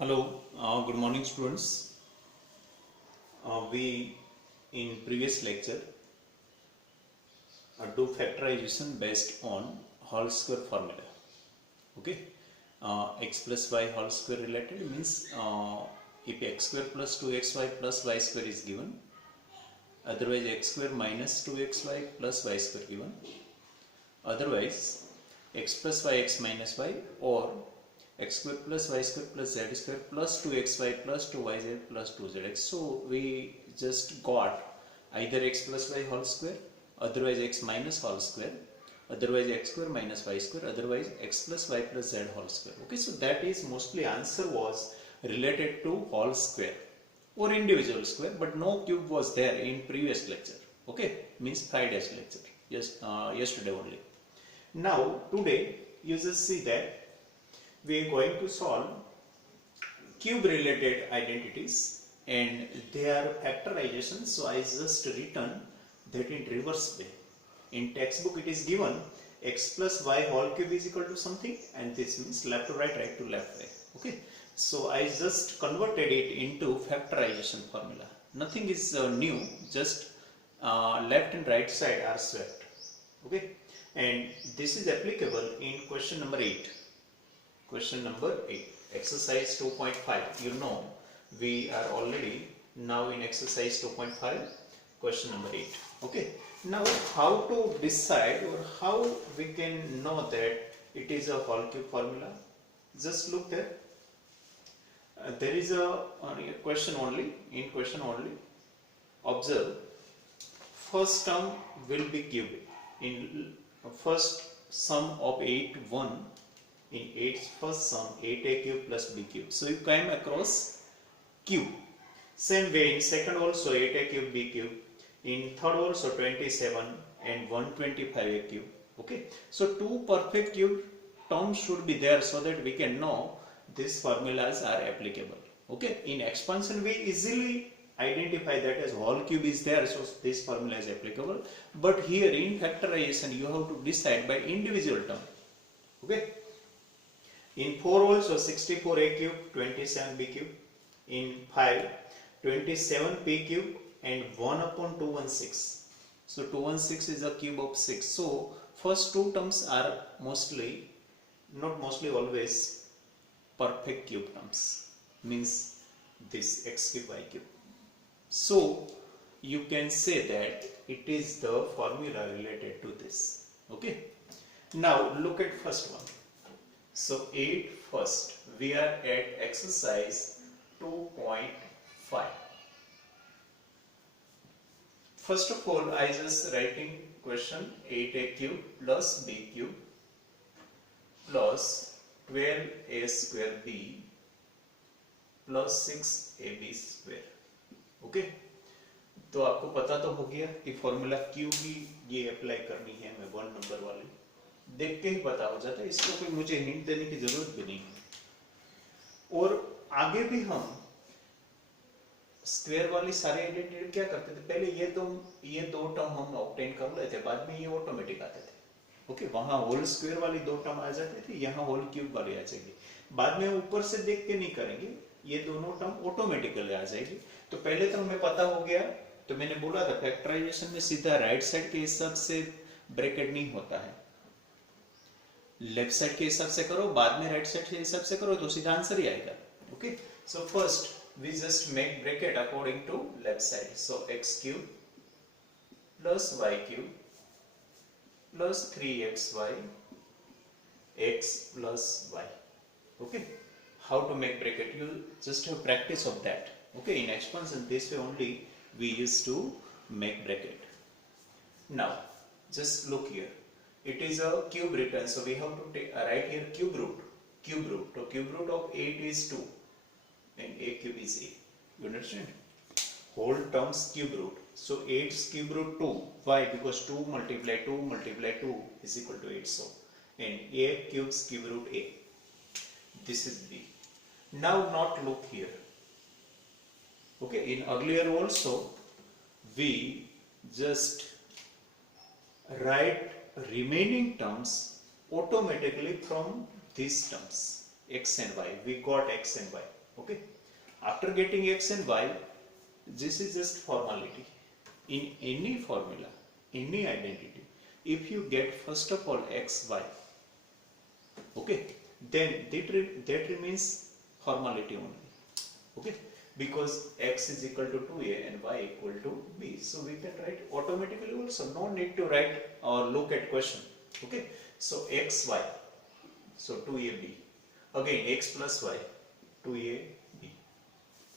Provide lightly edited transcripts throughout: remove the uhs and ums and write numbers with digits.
Hello, good morning students. We in previous lecture do factorization based on whole square formula. Okay, x plus y whole square related means if x square plus 2xy plus y square is given, otherwise x square minus 2xy plus y square given, otherwise x plus y x minus y or x square plus y square plus z square plus 2xy plus 2yz plus 2zx. So we just got either x plus y whole square, otherwise x minus whole square, otherwise x square minus y square, otherwise x plus y plus z whole square. Okay, so that is mostly answer was related to whole square or individual square, but no cube was there in previous lecture. Okay, means Friday's lecture. Yes, yesterday only. Now today you just see that we are going to solve cube related identities and they are factorization. So I just written that in reverse way. In textbook it is given x plus y whole cube is equal to something, and this means left to right, right to left way. Okay, so I just converted it into factorization formula. Nothing is new, just left and right side are swapped. Okay, and this is applicable in question number 8. Question number 8, exercise 2.5. You know, we are already now in exercise 2.5, question number 8. Okay, now how to decide or how we can know that it is a whole cube formula? Just look there. There is a question only, in question only. Observe, first term will be cube. In first sum of 8, 1. In 8's first sum, 8a cube plus b cube. So you came across cube. Same way in second also 8a cube b cube. In third also 27 and 125a cube. Okay. So two perfect cube terms should be there so that we can know these formulas are applicable. Okay. In expansion we easily identify that as whole cube is there, so this formula is applicable. But here in factorization you have to decide by individual term. Okay. In 4 also 64a cube, 27b cube. In 5, 27p cube and 1 upon 216. So 216 is a cube of 6. So first two terms are mostly, not mostly, always perfect cube terms. Means this x cube y cube. So you can say that it is the formula related to this. Okay. Now look at first one. So 8 first, we are at exercise 2.5. First of all, I just writing question 8a cube plus b cube plus 12a square b plus 6ab square. Okay, तो आपको पता तो हो गया कि formula Q भी ये अप्लाई करनी है, मैं 1 नंबर वाली देख के ही पता हो जाता है, इसको कोई मुझे हिंट देने की जरूरत भी नहीं है। और आगे भी हम स्क्वायर वाली सारी आइडेंटिटी क्या करते थे, पहले ये दो टर्म हम ऑब्टेन कर लेते, बाद में ये ऑटोमेटिक आते थे। ओके, वहां होल स्क्वायर वाली दो टर्म आ जाती थी, यहाँ होल क्यूब वाली आ जाएगी। बाद में ऊपर से देख के नहीं करेंगे, ये दोनों टर्म ऑटोमेटिकली आ जाएगी। तो पहले तो हमें पता हो गया, तो मैंने बोला था फैक्टराइजेशन में सीधा राइट साइड के हिसाब से ब्रैकेट नहीं होता है, लेफ्ट साइड के हिसाब से करो, बाद में राइट साइड के हिसाब से करो, तो सीधा आंसर ही आएगा। Okay, so first we just make bracket according to left side. So x cube plus y cube plus 3xy x plus y. Okay, how to make bracket? You just have practice of that. Okay, in expansion this way only we used to make bracket. Now just look here, it is a cube written, so we have to write here cube root. So cube root of 8 is 2 and a cube is a. You understand? Whole terms cube root. So 8's cube root 2. Why? Because 2 multiply 2 multiply 2 is equal to 8. So and a cube's cube root a. This is b. Now not look here. Okay, in earlier also we just write remaining terms automatically from these terms x and y. We got x and y. Okay, after getting x and y, this is just formality. In any formula, any identity, if you get first of all x, y, okay, then that remains formality only. Okay, because x is equal to 2a and y equal to b, so we can write automatically also, no need to write or look at question. Okay, so x, y, so 2ab, again x plus y, 2ab,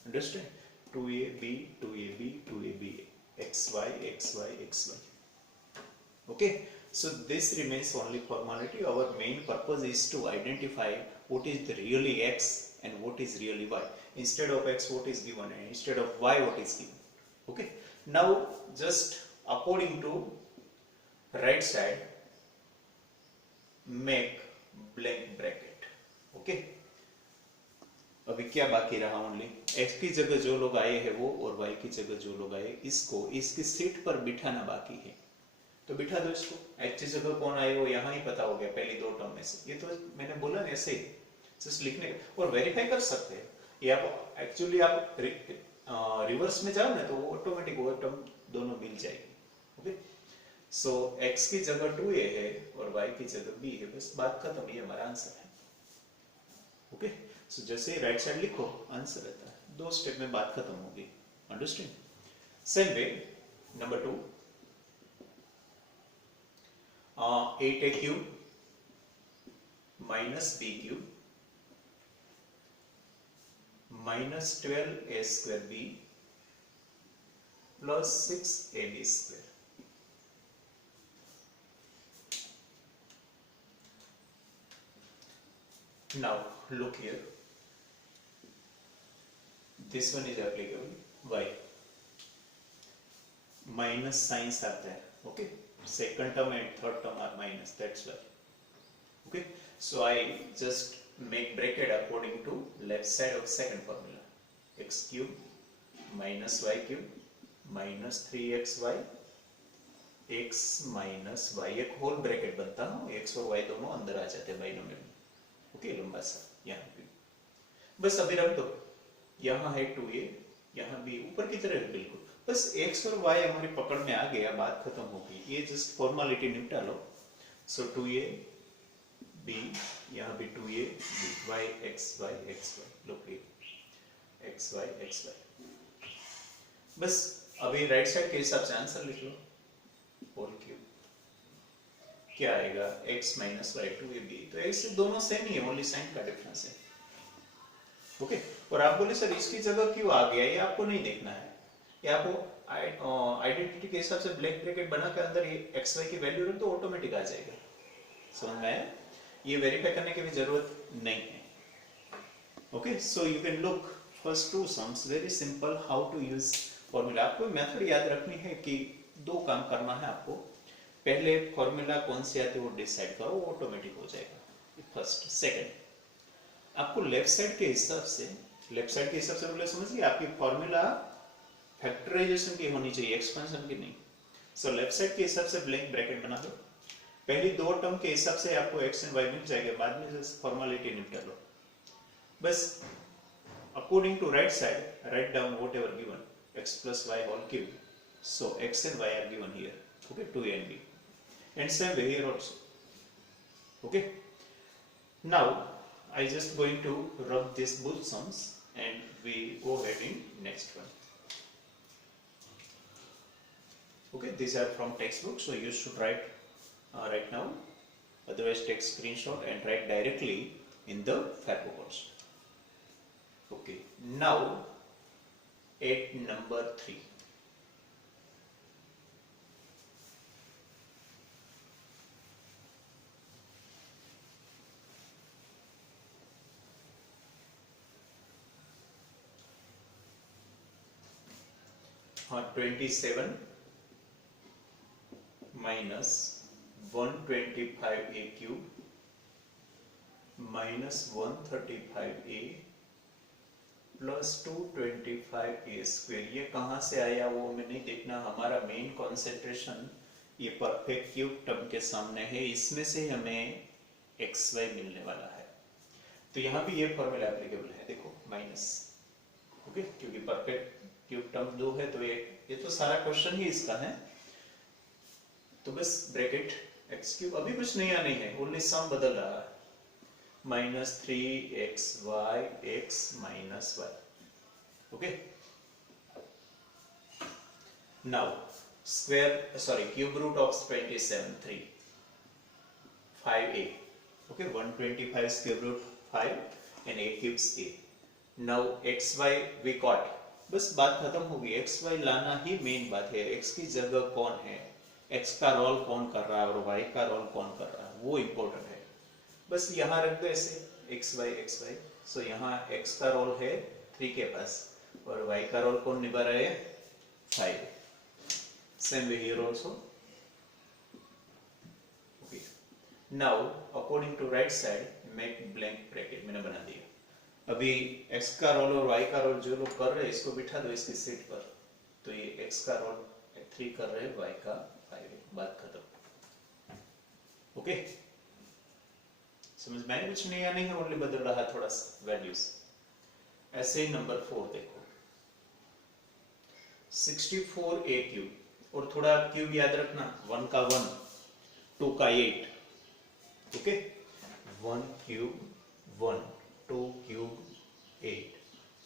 understand, 2ab, 2ab, 2ab, xy, xy, xy. Okay, so this remains only formality. Our main purpose is to identify what is the really x and what is really y. Instead of x, what is given, and instead of y, what is given. Okay, now just according to right side, make blank bracket. Okay, अभी क्या बाकी रहा, only x की जगह जो लोग आए हैं वो, और y की जगह जो लोग आए इसको इसकी सीट पर बिठाना बाकी है, तो बिठा दो इसको। x की जगह कौन आए वो यहाँ ही पता हो गया पहली दो टर्म में से, ये तो मैंने बोला ना ऐसे ही जस्ट लिखने का, और वेरीफाई कर सकते हैं ये आप एक्चुअली आप रिवर्स में जाओ ना तो वो ऑटोमेटिक वो टर्म दोनों मिल जाएगी। ओके, सो x की जगह 2a है और y की जगह b है, बस बात खत्म, ये हमारा आंसर है। ओके, सो जैसे राइट साइड लिखो आंसर रहता है, दो स्टेप में बात खत्म होगी। Understand? Same way number 2, 8a cube minus b cube minus 12a square b plus 6ab square. Now look here, this one is applicable. Why? Minus signs are there. Okay, second term and third term are minus, that's why. Okay, so I just make bracket according to left side of second formula, x cube minus y cube minus 3xy x minus y, एक whole bracket बनता है, x और y दोनों अंदर आ जाते हैं बाइनोमियल में। ओके, लंबा सा यहाँ पे बस अभी रख दो, यहाँ है 2a, यहाँ b ऊपर की तरह बिल्कुल, बस x और y हमारी पकड़ में आ गया, बात खत्म हो गई, ये जस्ट फॉर्मेलिटी निपटा लो। सो 2a b, यहाँ भी 2a b, y x y x y, look x y x y, बस अभी राइट साइड के हिसाब से आंसर लिख लो, होल क्यूब क्या आएगा, x माइनस वाई 2ab, तो x दोनों सेम ही है, ओनली साइन का डिफरेंस है। ओके, और आप बोले सर इसकी जगह क्यों आ गया, ये आपको नहीं देखना है, ये आपको आइडेंटिटी के हिसाब से ब्लैक ब्रैकेट बना के अंदर ये एक्स वाई की वैल्यू रख दो, ऑटोमेटिक आ जाएगा। समझ में आया? ये वेरीफाई करने की भी जरूरत नहीं है। Okay, so you can look first two sums, very simple how to use formula. आपको मेथड याद रखनी है कि दो काम करना है आपको, पहले फॉर्मूला कौन से आते हैं वो डिसाइड करो, वो ऑटोमेटिक हो जाएगा फर्स्ट। सेकंड, आपको लेफ्ट साइड के हिसाब से बोले समझिए, आपकी फॉर्मूला फैक्टराइजेशन की होनी चाहिए, एक्सपेंशन की नहीं। सो लेफ्ट साइड के हिसाब से ब्लैंक ब्रैकेट बना दो, पहली दो टर्म के हिसाब से आपको एक्स एंड वाई मिल जाएगा, बाद में जस्ट फॉर्मेलिटी निपटा लो बस। According to right side write down whatever given, x plus y whole cube, so x and y are given here, okay, 2a and b, and same way here also. Okay, now I just going to rub this both sums and we go ahead in next one. Okay, these are from textbook, so you should write right now, otherwise take screenshot and write directly in the fact box. Okay, now at number 3, हाँ 27 minus 125a cube minus 135a plus 225a square, ये कहाँ से आया वो हमें नहीं देखना, हमारा मेन कॉन्सेंट्रेशन ये परफेक्ट क्यूब टर्म के सामने है, इसमें से हमें xy मिलने वाला है। तो यहाँ भी ये फॉर्मूला एप्लीकेबल है, देखो माइनस, ओके, क्योंकि परफेक्ट क्यूब टर्म 2 है, तो ये तो सारा क्वेश्चन ही इसका है। तो बस ब्रैकेट एक्स क्यूब, अभी कुछ नया नहीं है, ओनली सम बदल रहा है, minus 3xy x minus y, okay. Now square sorry cube root of 27 3 5a, okay, 125 cube root 5 and 8 cubes a. Now xy we got, बस बात खत्म होगी। xy लाना ही मेन बात है, x की जगह कौन है, x का रोल कौन कर रहा है और y का रोल कौन कर रहा है, वो इम्पोर्टेंट है। बस यहाँ रख दो ऐसे xy, सो यहाँ x का रोल है 3 के पास और y का रोल कौन निभा रहे हैं 5। Same way here also. Now according to right side make blank bracket, मैंने बना दिया। अभी x का रोल और y का रोल जो लोग कर रहे हैं इसको बिठा दो इसकी सीट पर, तो ये x का रोल 3 कर रहे हैं, y का 5, बात खत्म, ओके। समझ में कुछ नया नहीं है, ओनली बदल रहा है थोड़ा सा वैल्यूज। ऐसे ही नंबर 4 देखो, 64a क्यूब, और थोड़ा क्यूब याद रखना, 1 का 1, 2 का 8, ओके, 1 क्यूब 1, 2 क्यूब 8,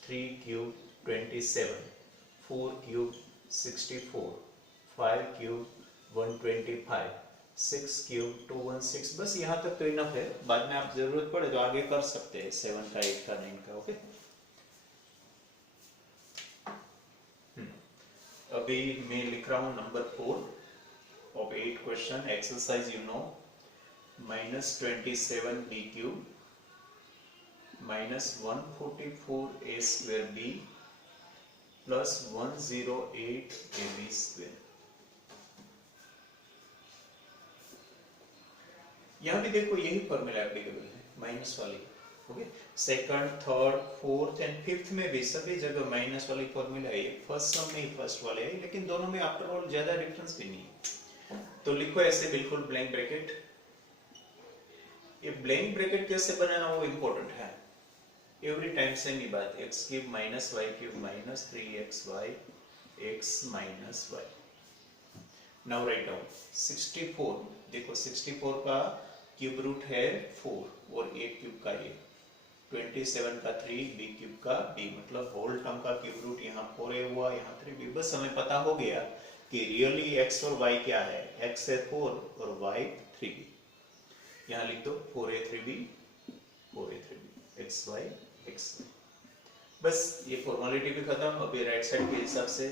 3 क्यूब 27, 4 क्यूब 64, 5 क्यूब 125, 6 क्यूब 216। बस यहाँ तक तो इनफ है, बाद में आप जरूरत पड़े तो आगे कर सकते हैं 7 का 8 का 9 का, ओके। अभी मैं लिख रहा हूँ नंबर 4 ऑफ 8 question exercise, you know, minus 27b cube minus 144a square b plus 108ab square। यहां भी देखो यही फॉर्मूला एप्लीकेबल है, माइनस वाली, okay. Second, third, fourth and fifth में भी सभी जगह माइनस वाली फॉर्मूला है, फर्स्ट सम में ही फर्स्ट वाले है, लेकिन दोनों में आफ्टर ऑल ज्यादा डिफरेंस भी नहीं है। तो लिखो ऐसे बिल्कुल ब्लैंक ब्रैकेट। ये ब्लैंक ब्रैकेट कैसे बनाना वो इम्पोर्टेंट है, एवरी टाइम सेम ही बात, x cube minus y cube minus 3xy x minus y. Now write down 64, देखो 64 का क्यूब रूट है 4 और a क्यूब का a, 27 का 3, b क्यूब का b, मतलब होल टर्म का क्यूब रूट यहाँ 4a हुआ, यहाँ 3b। बस हमें पता हो गया कि रियली x और y क्या है, x है 4 और y 3b। यहाँ लिख दो 4a3b 4a3b xy xy। बस ये फॉर्मेलिटी भी खत्म। अभी राइट साइड के हिसाब से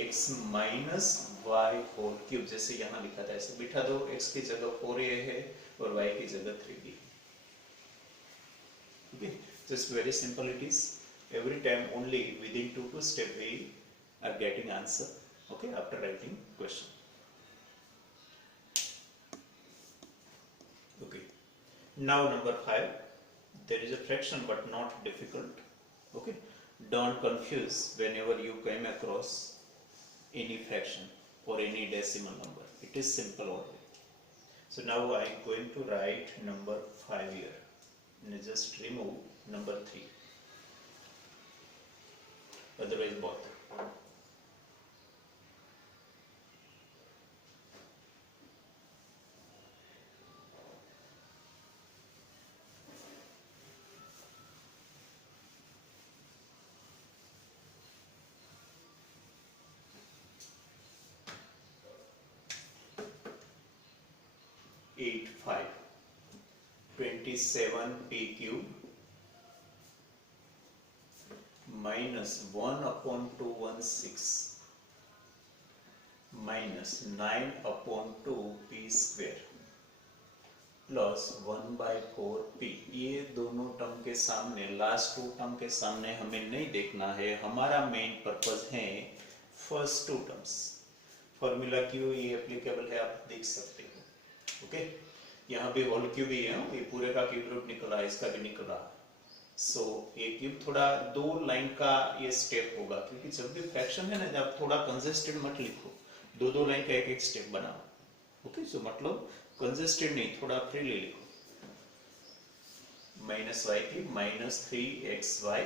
x minus y whole cube, जैसे यहाँ लिखा था ऐसे बिठा दो, x की जगह 4a है और y की जगह 3b। okay, just very simple it is, every time only within 2 step we are getting answer, okay, after writing question। Okay, now number 5, there is a fraction but not difficult, okay, don't confuse whenever you came across any fraction or any decimal number, it is simple only। So now I am going to write number 5 here and just remove number 3, otherwise both। 8 5 27p cube minus 1 upon 216 minus 9 upon 2 p square plus 1 by 4 p। ये दोनों टर्म के सामने, लास्ट 2 टर्म के सामने हमें नहीं देखना है, हमारा मेन पर्पस है फर्स्ट 2 टर्म्स। फॉर्मूला क्यों ये एप्लीकेबल है आप देख सकते हो, ओके। यहाँ भी होल क्यूब ही है, ये पूरे का क्यूब रूट निकला, इसका भी निकला। सो ये क्यूब थोड़ा 2 लाइन का ये स्टेप होगा, क्योंकि जब भी फ्रैक्शन है ना, जब थोड़ा कंजेस्टेड मत लिखो, 2 लाइन का एक स्टेप बनाओ, ओके। सो मतलब कंजेस्टेड नहीं, थोड़ा फ्रीली लिखो। minus y cube minus 3xy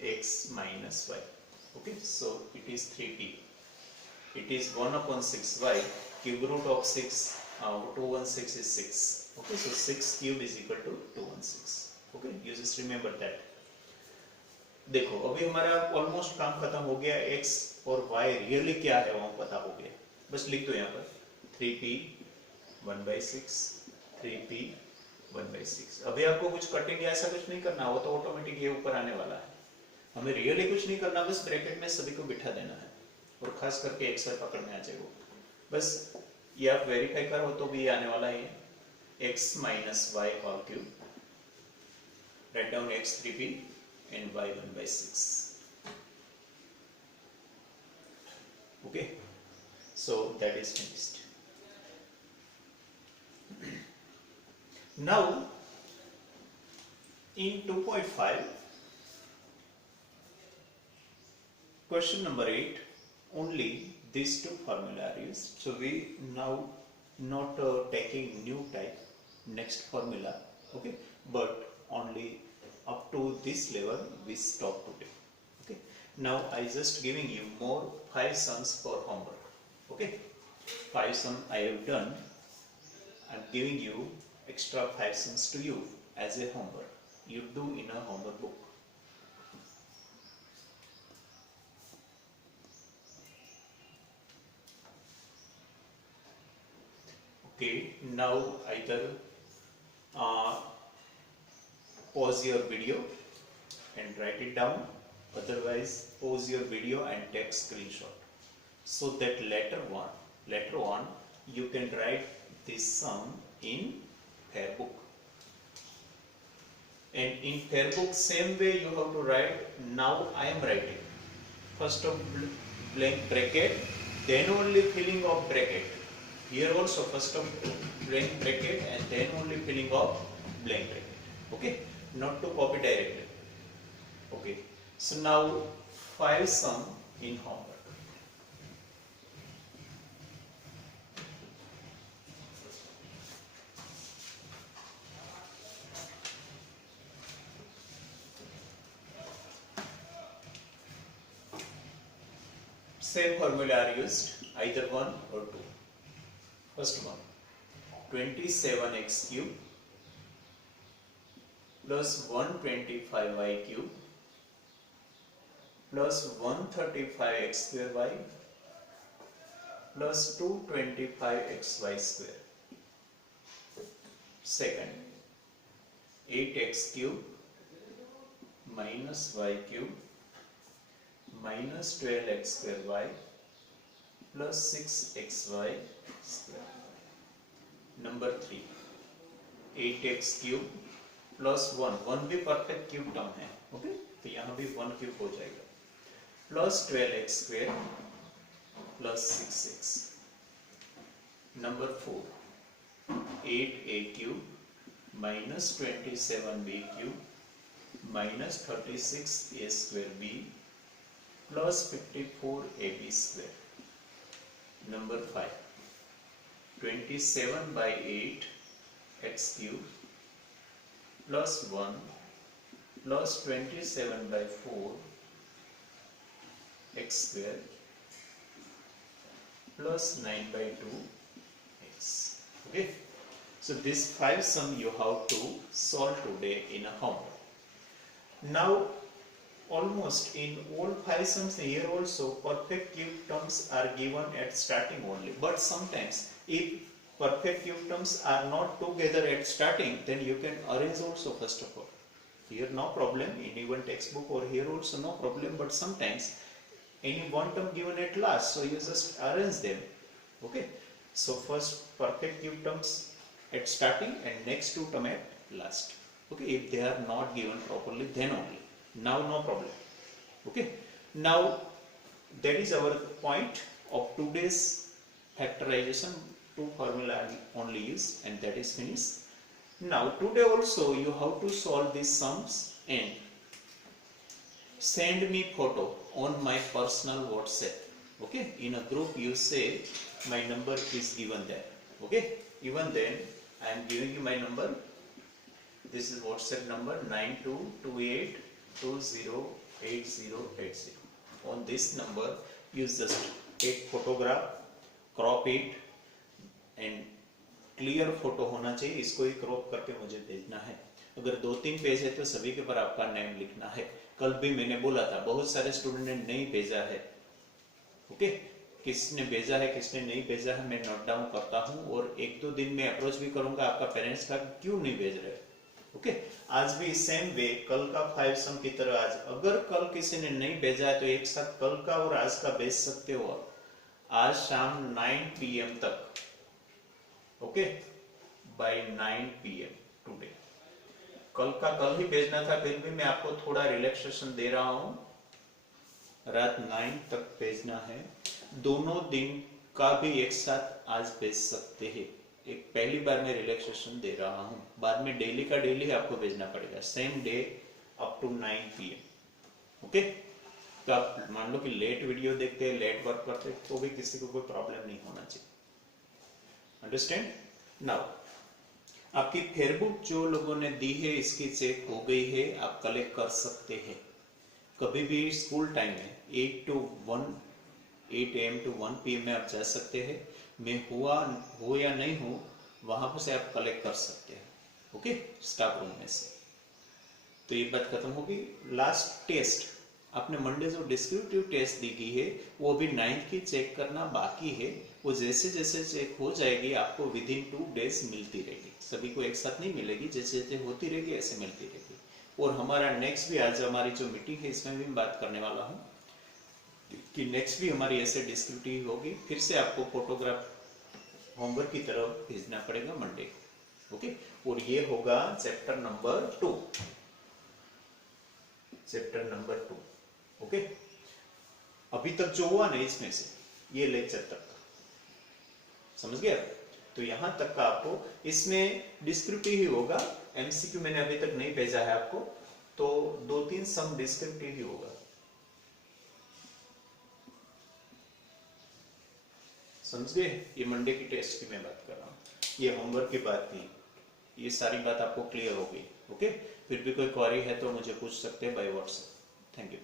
x minus y. Okay, so it is 3p. It is 1 upon 6y, cube root of 6, 216 is 6. Okay, so 6 cube is equal to 216. Okay, you just remember that. देखो अभी हमारा ऑलमोस्ट काम खत्म हो गया, x और y really क्या है वो पता हो गया. बस लिख दो यहाँ पर 3p 1/6 3p 1/6. अभी आपको कुछ कटिंग या ऐसा कुछ नहीं करना, वो तो ऑटोमेटिक ये ऊपर आने वाला है. हमें रियली कुछ नहीं करना, बस ब्रैकेट में सभी को बिठा देना है और खास करके x y पकड़ने आ जाएगा. बस ये आप वेरीफाई करो तो भी आने वाला है x minus y whole cube. Write down x 3p and y 1/6. Okay, so that is finished. Now in 2.5 question number 8, only these two formula are used. So we now not taking new type next formula, okay, but only up to this level we stop today. Okay, now I just giving you more 5 sums for homework. Okay, 5 sum I have done. I'm giving you extra 5 sums to you as a homework. You do in a homework book. Okay, now either pause your video and write it down, otherwise pause your video and take screenshot, so that later on you can write this sum in fair book. And in fair book same way you have to write. Now I am writing first of blank bracket, then only filling of bracket. Here also first of blank bracket and then only filling of blank bracket. Okay, not to copy directly. Okay, so now 5 sum in homework. Same formula are used, either 1 or 2. First one, 27x cube plus 125y cube plus 135x square y plus 225xy square. Second, 8x cube minus y cube minus 12x square y plus 6xy square. Number 3, 8x cube plus 1 भी perfect cube term है. ओके, तो यहाँ भी 1 क्यूब हो जाएगा plus 12x square plus 6x. Number 4, 8a cube minus 27b cube minus 36a square b plus 54ab square. Number 5, 27 by 8 x cube plus 1 plus 27 by 4 x square plus 9 by 2 x. Okay, so this 5 sum you have to solve today in a homework. Now almost in all 5 sums here also perfect cube terms are given at starting only, but sometimes if perfect cube terms are not together at starting, then you can arrange also first of all. Here no problem, in even textbook or here also no problem, but sometimes any one term given at last, so you just arrange them. Okay, so first perfect cube terms at starting and next 2 term at last. Okay, if they are not given properly, then only. Now no problem. Okay, now that is our point of today's factorization. 2 formula only used and that is finished. Now today also you have to solve these sums and send me photo on my personal WhatsApp. Okay, in a group you say my number is given there. Okay, even then I am giving you my number. This is WhatsApp number 9228208080. On this number, you just take photograph, crop it, and clear photo होना चाहिए. इसको ही क्रॉप करके मुझे भेजना है. अगर 2-3 पेज है तो सभी के ऊपर आपका नेम लिखना है. कल भी मैंने बोला था, बहुत सारे स्टूडेंट ने नहीं भेजा है. ओके, किसने भेजा है किसने नहीं भेजा है मैं नोट डाउन करता हूं, और 1-2 दिन में अप्रोच भी करूंगा आपका पेरेंट्स का, क्यों नहीं भेज रहे. ओके, आज भी सेम वे कल का 5 सम की तरह आज अगर कल किसी ने नहीं भेजा है तो एक साथ कल का और आज का भेज सकते हो आप, आज शाम 9 PM तक. Okay, bye 9 PM today. कल का कल ही भेजना था, फिर भी मैं आपको थोड़ा रिलैक्सेशन दे रहा हूं. रात 9 तक भेजना है. दोनों दिन का भी एक साथ आज भेज सकते हैं. एक पहली बार मैं रिलैक्सेशन दे रहा हूं, बाद में डेली का डेली आपको भेजना पड़ेगा, same day up to 9 PM. Okay, तो आप मान लो कि लेट वीडियो देखते हैं, लेट वर्क करते हैं, तो भी किसी को कोई प्रॉब्लम नहीं होना चाहिए. अंडरस्टैंड. नाउ आपकी फेयरबुक जो लोगों ने दी है इसकी चेक हो गई है, आप कलेक्ट कर सकते हैं. कभी भी स्कूल टाइम में 8 AM to 1 PM में आप जा सकते हैं. मैं हो या नहीं हो वहां पर से आप कलेक्ट कर सकते हैं. ओके, स्टाफ रूम में से. तो ये बात खत्म होगी. लास्ट टेस्ट आपने मंडे जो डिस्क्रिप्टिव टेस्ट दी गई है वो भी 9th की चेक करना बाकी है. वो जैसे जैसे चेक हो जाएगी आपको विद इन 2 days मिलती रहेगी. सभी को एक साथ नहीं मिलेगी, जैसे जैसे होती रहेगी ऐसे मिलती रहेगी. और हमारा नेक्स्ट भी, आज हमारी जो मीटिंग है इसमें भी मैं बात करने वाला हूँ कि नेक्स्ट भी हमारी ऐसे डिस्क्रिप्टिव होगी. फिर से आपको फोटोग्राफ होमवर्क की तरफ भेजना पड़ेगा मंडे. ओके, और ये होगा चैप्टर नंबर 2. ओके, अभी तक जो हुआ ना इसमें से ये लेक्चर तक समझ गया. तो यहां तक का आपको इसमें डिस्क्रिप्टिव ही होगा. एमसीक्यू मैंने अभी तक नहीं भेजा है आपको, तो 2-3 सम डिस्क्रिप्टिव ही होगा. समझ गए. ये मंडे की टेस्ट की मैं बात कर रहा हूँ, ये होमवर्क की बात थी. ये सारी बात आपको क्लियर हो गई. ओके, फिर भी कोई क्वेरी है तो मुझे पूछ सकते हैं बाय व्हाट्सएप. Thank you.